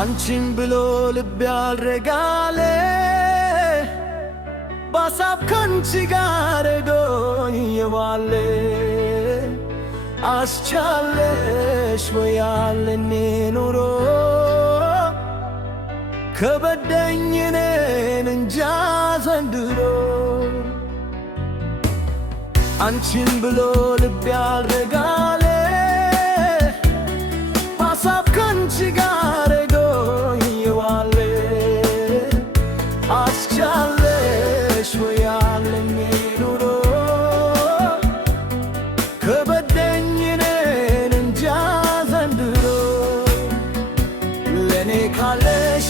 አንቺን ብሎ ልብ ያልረጋለ ባሳብ ካንቺ ጋር ሄዶ የዋለ አስቻለሽ ወይ ያለኔ ኑሮ ከበደኝ እኔን እንጃ ዘንድሮ አንቺን ብሎ ልብ ያልረጋለ ባሳብ ካንቺ ጋር ሄዶ የዋለ አስቻለሽ ወይ ያለኝ ኑሮ ከበደኝ እኔን እንጃ ዘንድሮ ለኔ ካለሽ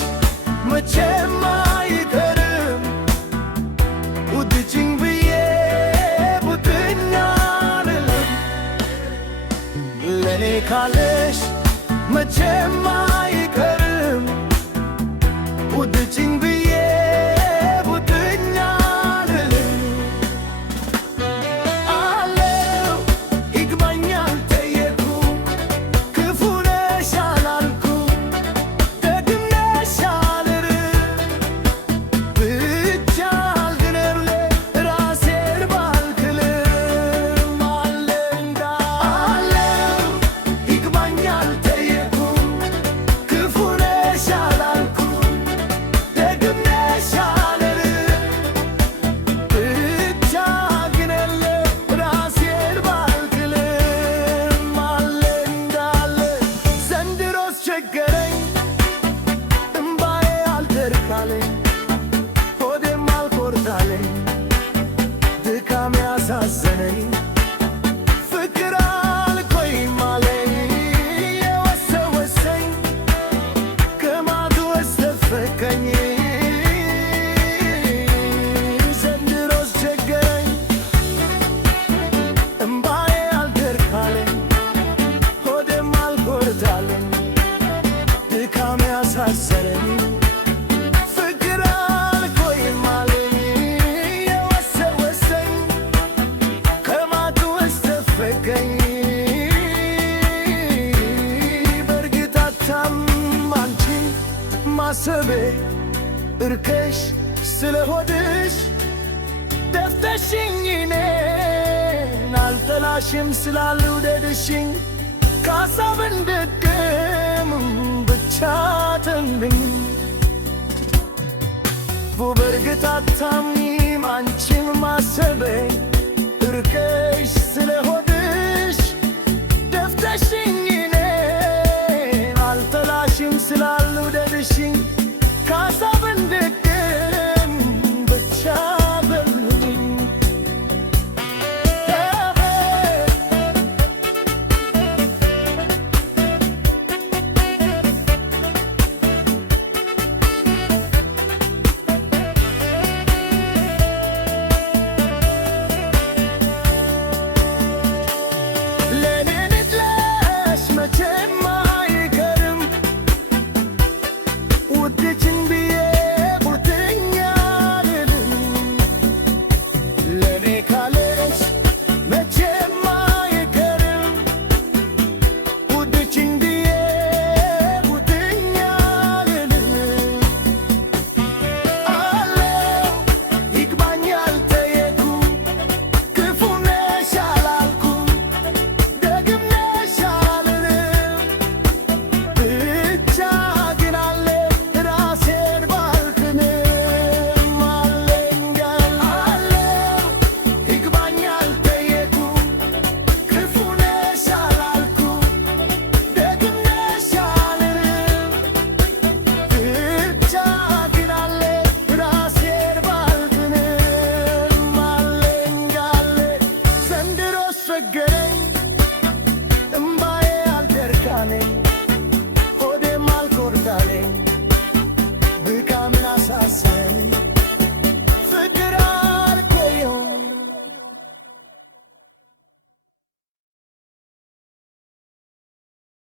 መቼም አይቀርም ውድጅኝ ብዬ ቡጥኛ አልልም ለኔ ካለሽ መቼም አይቀርም ውድጅኝ ብዬ ቡጥኛ አልልም አለው ይግባኝ አልጠየኩም ክፉ ነሽ አላልኩም ደግም ነሽ አልልም ብቻ አልግነብለ ራሴን ባልክልም አለው ይግባኝ አልጠየኩም ክፉ ነሽ አላልኩም ደግም ነሽ አልልም ብቻ አልግነብለ ራሴን ባልክልም አለ እንዳለ ዘንድሮስ ቸገረኝ እምባዬ አልደርቃለኝ ሆዴም አልቆርጣለኝ ድካም ያሳዘነኝ ፍቅር አልቆይም አለኝ የወሰወሰኝ ከማቱ ወሰፈቀኝ ዘንድሮስ ቸገረኝ እምባዬ አልደርቃለኝ ሆዴም አልቆርጣለኝ ድካም ያሳሰረኝ ፍቅር አልቆይም አለኝ የወሰወሰኝ ከማቱ ወሰፈቀኝ በእርግጥ አታምም አንቺን ማሰቤ እርከሽ ስለ ሆድሽ ደፍተሽኝ እኔን አልጠላሽም ስላልውደድሽኝ ከሀሳብ እንድድም ብቻ ተንብኝ በእርግጥ አታምኚም አንቺን ማሰቤ እርከሽ ስለ ሆድሽ ደፍተሽኝ እኔን አልጠላሽም ስላልውደድሽኝ ከሀሳብ እንድድም ብቻ በልኝ ለኔ ንጥለሽ መቼም አይቀርም ውድጅኝ ብዬ ቡጥኛ አልልም ለኔ ካለሽ መቼም አይቀርም ውድጅኝ ብዬ ቡጥኛ አልልም አለው ይግባኝ አልጠየኩም ክፉ ነሽ አላልኩም ደግም ነሽ አልልም ብቻ ግን አለ ራሴን ባልክንም አለኝ አለው ይግባኝ አልጠየኩም ክፉ ነሽ አላልኩም ደግም ነሽ አልልም ብቻ ግን አለ ራሴን ባልክንም አለኝ ዘንድሮስ ቸገረኝ እምባዬ አልደርቃለኝ ሆዴም አልቆርጣለኝ